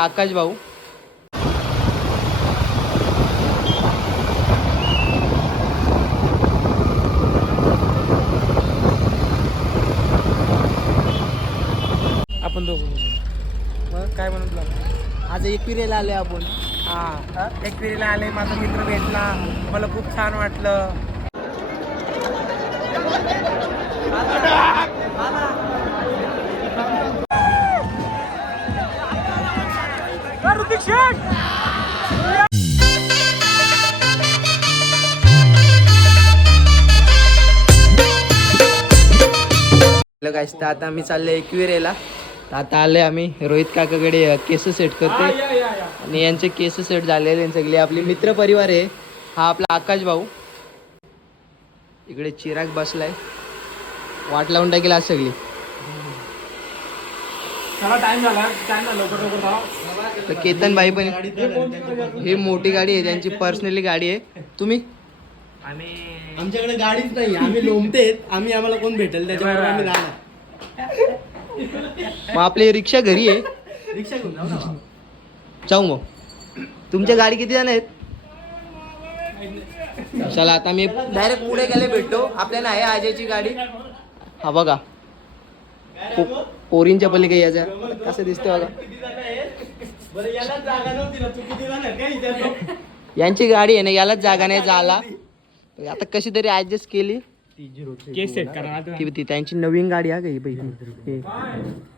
आकाश भाऊ आपण दोघं मग काय म्हणत आज एकविरेला आले आपण. हा एकविरीला आले, माझा मित्र भेटला, मला खूप छान वाटलं. गाइस तर आता आम्ही चाललो एकविरेला. आता आले आम्ही रोहित काकाकडे केस सेट करते आणि यांचे केस सेट झालेले सगळे. आपली मित्र परिवार आहे. हा आपला आकाश भाऊ, इकडे चिराग बसलाय, वाट लावून टाकेल आज सगळी. तर केतन भाई पण, ही मोठी गाडी आहे त्यांची, पर्सनली गाडी आहे. तुम्ही आमच्याकडे गाडीच नाही, आम्ही लोमतेत, आम्हाला कोण भेटेल त्याच्यावर आम्ही राहणार. मग आपली रिक्षा घरी आहे, रिक्षा घेऊन जाऊ ना. जाऊ मग. तुमच्या गाडी किती जण आहेत? चला आता मी डायरेक्ट पुढे गेले भेटतो. आपल्याला आहे अजयची गाडी. हा बघा पोरींच्या पलीकडे यायचा कसं दिसतं बघा. बरं याला जागा नव्हती ना, तू किती जाणार काय विचारतो? यांची गाडी आहे ना, यालाच जागा नाही झाला. आता कशी तरी ऍडजस्ट केली. केस सेट करा. ती त्यांची नवीन गाडी आहे का ही?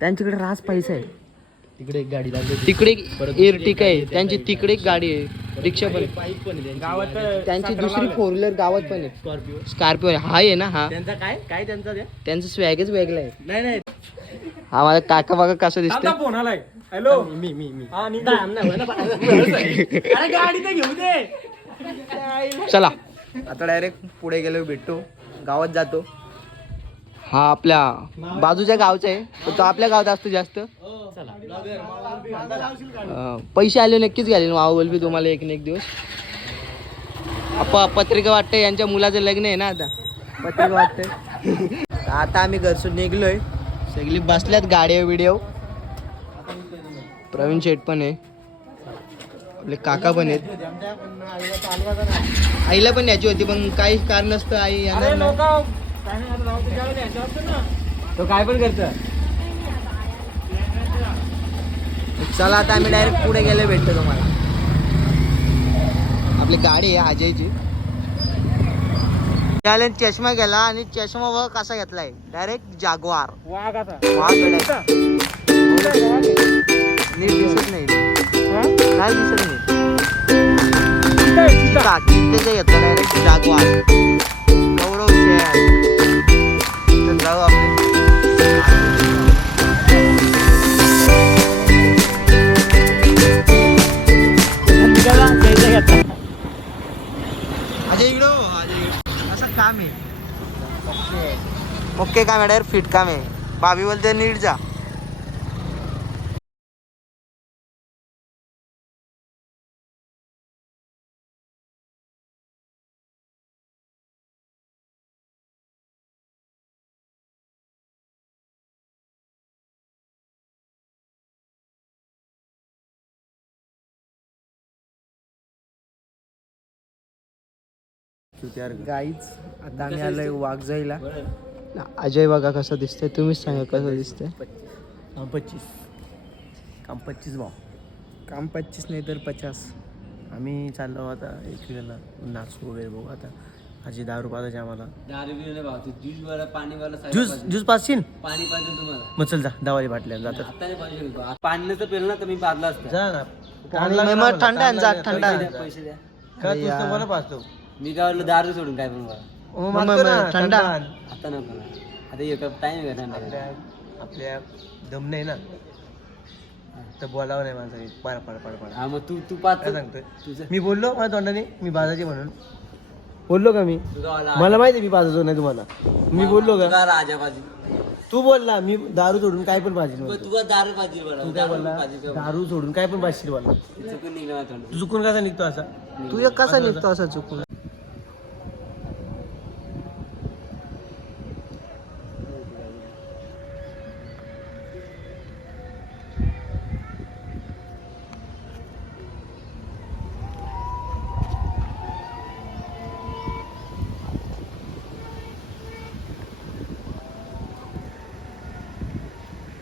त्यांच्याकडे रास पैसा आहे. तिकडे एक गाडी लागली, तिकडे एर्टिका आहे त्यांची, तिकडे एक गाडी आहे, रिक्षा पण आहे. बाईक पण आहे गावात त्यांची दुसरी फोर व्हीलर गावात पण आहे, स्कॉर्पिओ. स्कॉर्पिओ हा आहे ना. हा त्यांचा काय त्यांचा द्या. त्यांचं स्वॅगच वेगळं आहे. नाही हा माझा काका बघा कसं दिसतं. फोन आलाय. हॅलो, मी हा अरे गाडी तर घेऊ दे. चला आता डायरेक्ट पुढे गेलो भेटतो, गावात जातो. हा आपल्या बाजूच्या गावचा आहे, पण तो आपल्या गावात असतो जास्त. पैसे आले नक्कीच घालेल मावा बोलबी तुम्हाला एक ना एक दिवस. पत्रिका वाटते, यांच्या मुलाचं लग्न आहे ना आता, पत्रिका वाटते. आता आम्ही घरसून निघलोय, सगळी बसल्यात गाड्या व्हिडिओ. प्रवीण शेठ पण आहे, आपले काका पण आहेत. आईला पण याची होती पण काही कारण नसतं आई येणार नाही. तो काय पण करत. चला आता आम्ही डायरेक्ट पुढे गेले भेटतो तुम्हाला. आपली गाडी आहे अजयची. त्याला चष्मा गेला आणि चष्मा व कसा घेतलाय डायरेक्ट जागवार. वाघ आता वाघ नीट दिसत नाही, काय दिसत नाही. चित्तेच्या घेतला डायरेक्ट जागवार. गौरव शेअर जाऊ आपले. अजय इकडं असं काम आहे. ओके काम आहे, डायरेक्ट फिट काम आहे. भाभी बोलते नीट जा. गाईच आता आम्ही आलोय वाघजाईला. अजय बघा कसं दिसतंय, तुम्हीच सांगा कसं दिसतंय. 25 काम 25 भाव. काम 25 नाही तर 50. आम्ही चाललो आता एकविरेला नाचू वगैरे बघू. आता आजी दारू पाजायची आम्हाला. ज्यूस पाचशील पाणी पाहिजे तुम्हाला. मग चल जा, दावाली बाटल्या जातात. पाणी नसतं पेलं ना तर मी पाजला असतं. जा ना. मग थंड आहे जा, थंड आहे. पैसे द्या. काय तू मला पाचतो. मी काय म्हटलं दारू सोडून काय पण बघा. थंड आता नको ना, आता एक टाइम आहे थंड. आपल्या दम नाही ना तर बोलावं नाही माझं. पाड हा मग तू पाच काय सांगतोय. तुझं मी बोललो माझ्या तोंडाने मी बाजाची म्हणून बोललो का मी. तुझा मला माहिती आहे मी बाजाचो नाही तुम्हाला. मी बोललो का. राजा पाजी तू बोलला मी दारू सोडून काय पण पाहिजे. तुला दारू पाहिजे बरं. तू काय बोलला दारू सोडून काय पण पाहिजे बोलला. चुकून निघलं माझ्या तोंडात. तू चुकून कसा निघतो असा. तू एक कसा निघतो असं चुकून.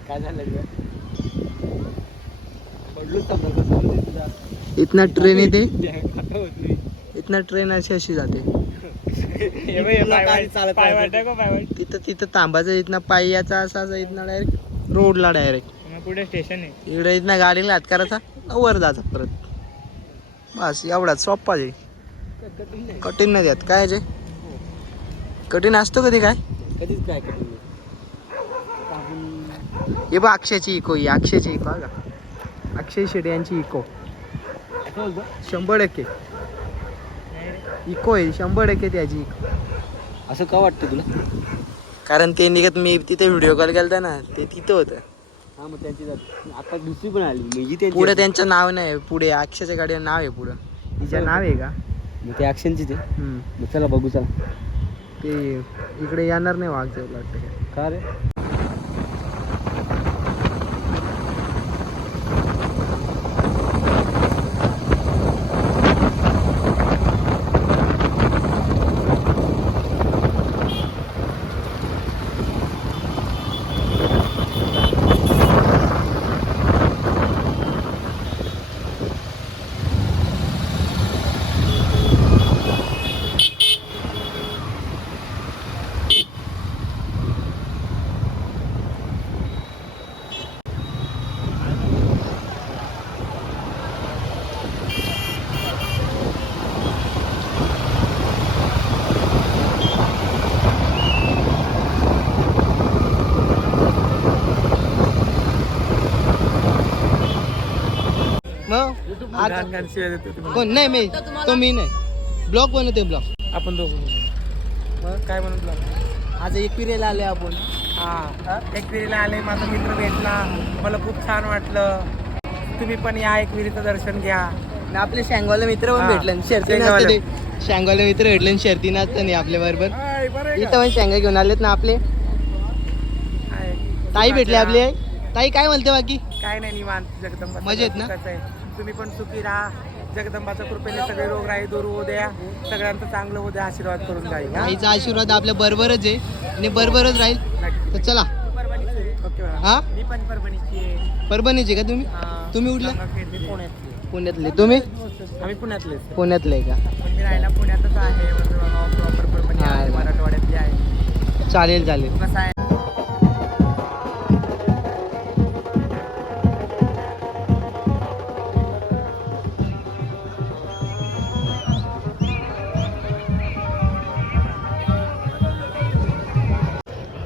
काय झालं तुझं? पडलो समजा कसं तुझा इथनं ट्रेन येते, आता होत नाही. इथनं ट्रेन अशी अशी जाते. तिथं तिथं थांबायचं, इथनं पायी याचा असा असा इथनं डायरेक्ट रोडला डायरेक्ट पुढे स्टेशन आहे. इकडे इथनं गाडीला हात करायचा, वर जायचा परत. बस एवढाच सोप्पा आहे. कठीण नाही त्यात काय जे कठीण असतो कधी काय. कधीच काय करून हे बघ अक्षयची इको, ही अक्षयची इको का, अक्षय शेटे यांची इको 100% इको आहे, 100% त्याची इको. असं का वाटतं तुला? कारण ते निघत मी तिथे व्हिडिओ कॉल केलता ना, ते तिथं होतं. हा मग त्यांची आता दुसरी पण आली म्हणजे त्यांची पुढे त्यांचं नाव नाही, पुढे अक्षयच्या गाडीवर नाव आहे पुढं. तिचं नाव आहे का? मग ते ॲक्शनची ते हम्म. मग चला बघू चला. ते इकडे येणार नाही वाघ जाऊ वाटतं. का रे? मग आता घाण शिवाय देतो तुम्ही. कोण नाही, मी नाही ब्लॉग बनवते ब्लॉग. आपण दोघं मग काय म्हणून तुला? आज एकविरेला आले आपण. हा एकविरीला आले, माझा मित्र भेटला, मला खूप छान वाटलं. तुम्ही पण या एकविरीचं दर्शन घ्या. आणि आपले शँगवाले मित्र पण हा, भेटले, शर्ती शेंगावाले. नसते ते. शँगवाले मित्र भेटले आणि शर्ती नसतं नाही आपल्या बरोबर. हाय, बरं आहे इथं का? पण शेंगा घेऊन आलेत ना आपले. हाय. ताई भेटले सुखाच्या- आपले. ताई काय म्हणते बाकी? काय नाही, निवांत. जगदंबा मजेत ना? सुखाचं आहे. तुम्ही पण सुखी राहा. जगदंबाच्या कृपेने सगळे रोग राही दूर होऊ द्या, सगळ्यांचं चांगलं होऊ द्या, आशीर्वाद करून जाईल. हा? ताईचा आशीर्वाद आपल्या बरोबरच आहे आणि बरोबरच राहील. नक्की. तर चला. Okay madam. हा मी पण परभणीची आहे. परभणीचे का तुम्ही? हा. तुम्ही उठले? मी पुण्यातली. पुण्यातले तुम्ही? आम्ही पुण्यातलेच. पुण्यातले का? मी राहायला पुण्यातच आहे. प्रॉपर परभणी हा. आहे, मराठवाड्यातली आहे. चालेल चालेल. कसं आहे?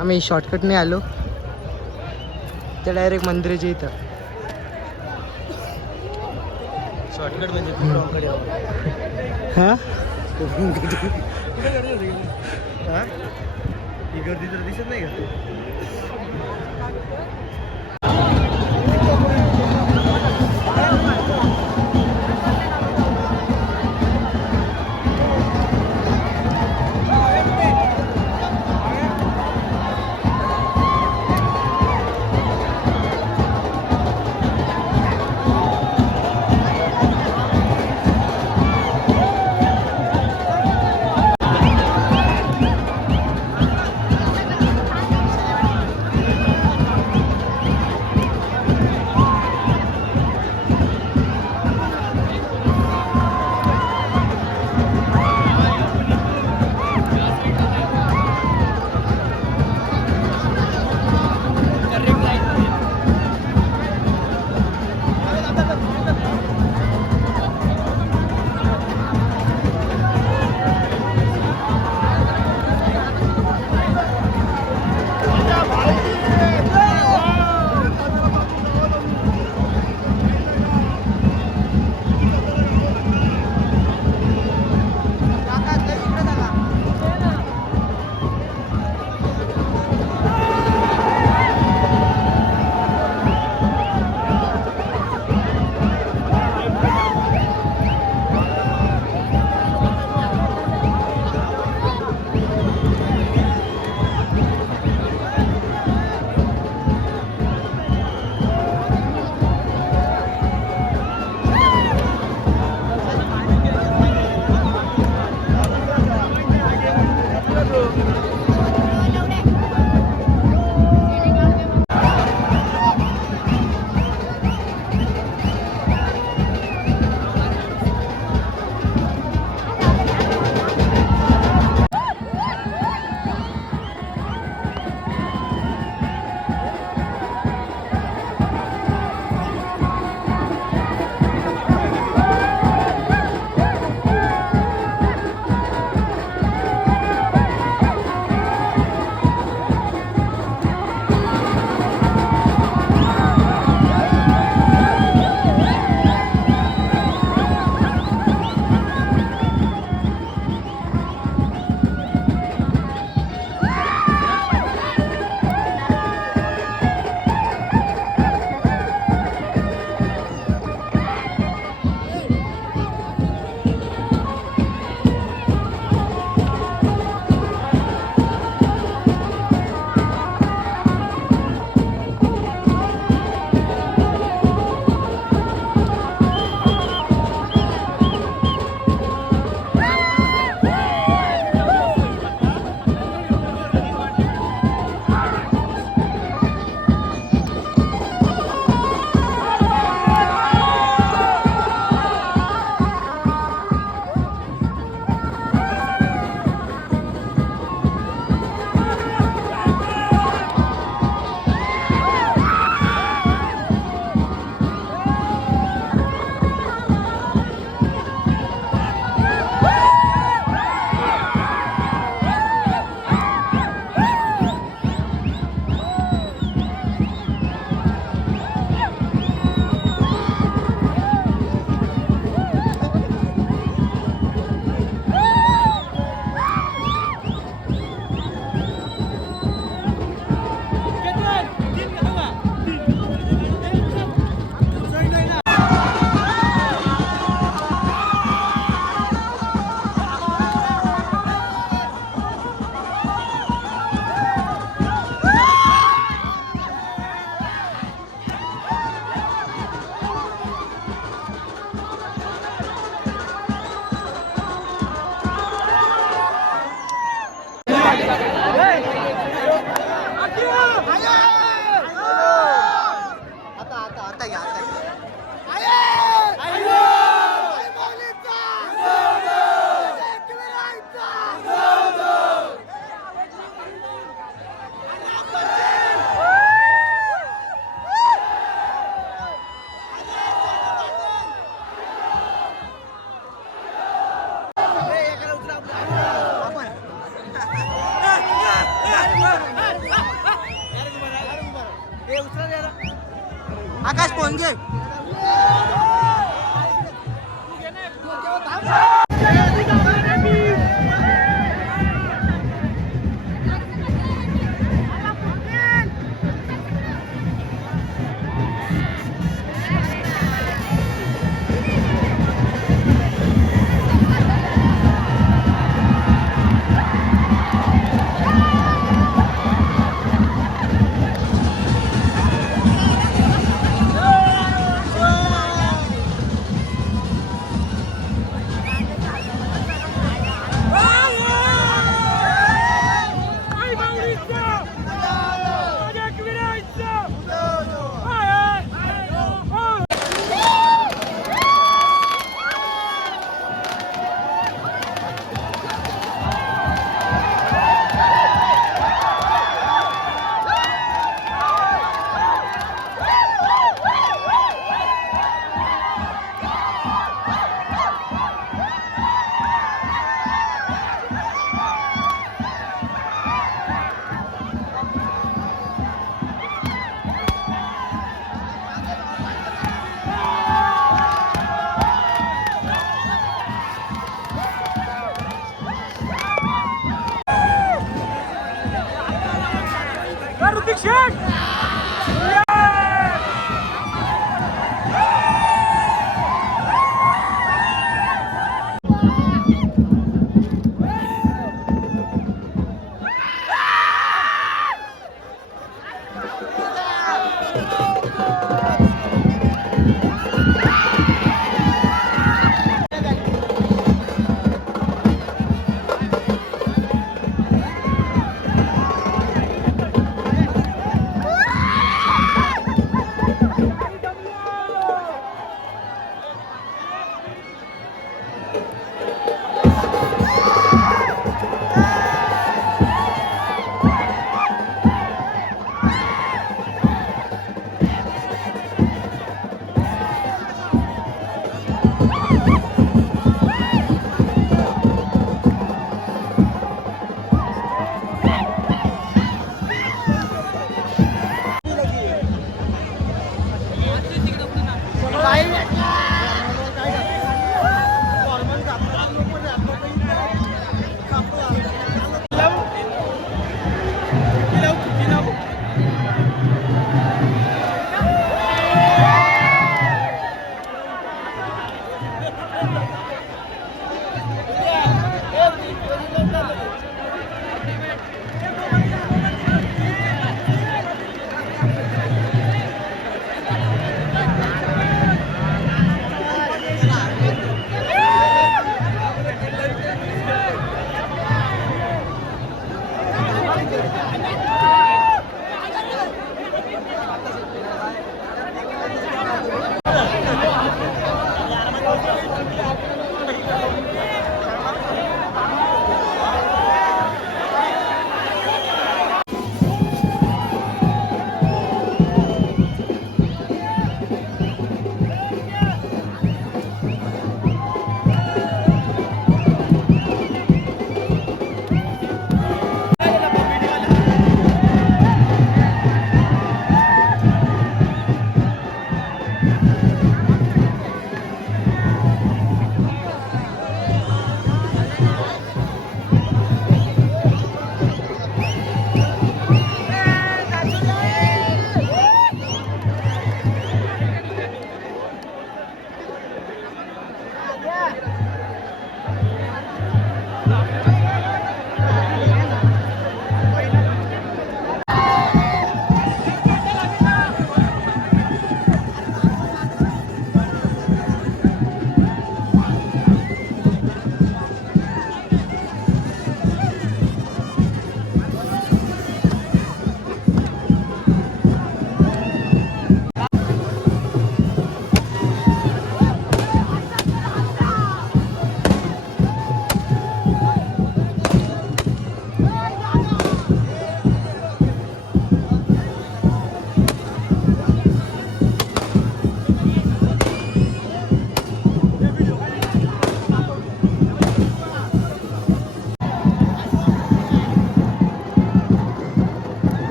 आम्ही शॉर्टकटने आलो, ते डायरेक्ट मंदिराच्या इथं. शॉर्टकट म्हणजे खूप long कडे आहे. हा हा? ही गर्दी तर दिसत नाही का?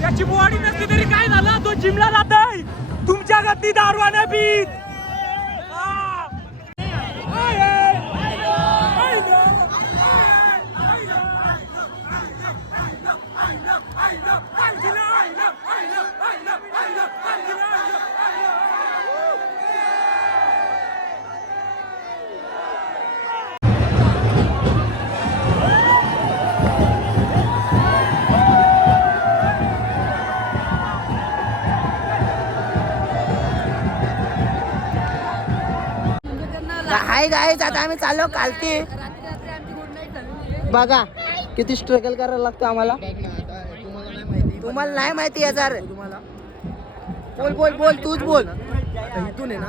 त्याची बॉडी नसली तरी काय झालं, तो जिमला जातोय तुमच्या गती दारवाने पीत. हाय गाईज, आता आम्ही चाललो कालती. बघा किती स्ट्रगल करायला लागतो आम्हाला. तुम्हाला नाही माहिती याचा. बोल बोल बोल, तूच बोल. इथून आहे ना,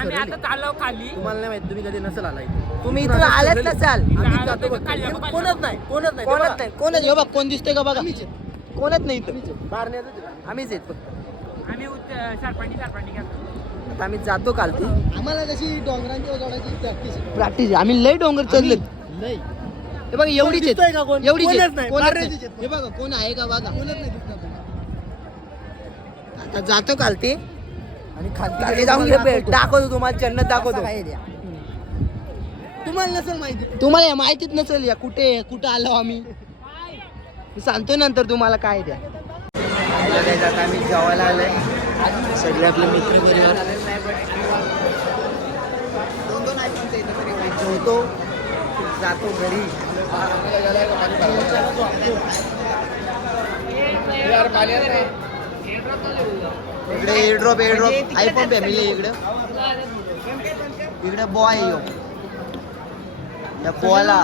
आम्ही आता चाललो खाली. तुम्हाला नाही माहिती, तुम्ही कधी नसेल आला इथे. तुम्ही इथून आलेच नसाल. आम्ही जातो बघ. कोणच नाही, कोणच नाही, कोणच नाही, कोणच. हे बघ कोण दिसतंय का बघा. कोणच नाही इथं. बाहेर नाही येत. आम्हीच येत फक्त. आम्ही सरपंडी आता आम्ही जातो कालती. आम्हाला कशी डोंगरांची ओढायची प्रॅक्टिस. आम्ही लय डोंगर चढलेत. हे बघा एवढीच दिसतोय का कोण? एवढीच कोणच आहेत. नाही. कोणच बाहेरच नाही. आहेत. हे बघा कोण आहे का बघा. कोणच नाही दिसत आपल्याला. आता जातो कालती. आणि खाली जाऊन दाखवतो तुम्हाला, जन्नत दाखवतो. तुम्हाला नसेल माहिती. तुम्हाला या माहितीच नसेल या कुठं आलो आम्ही. मी सांगतो नंतर तुम्हाला काय द्या. आता आम्ही जेवायला आलोय सगळे आपले मित्र परिवार. जेवतो जातो घरी. इकडे एअरड्रॉप आयफोन फॅमिली. इकडे बॉय आहे. या बॉयला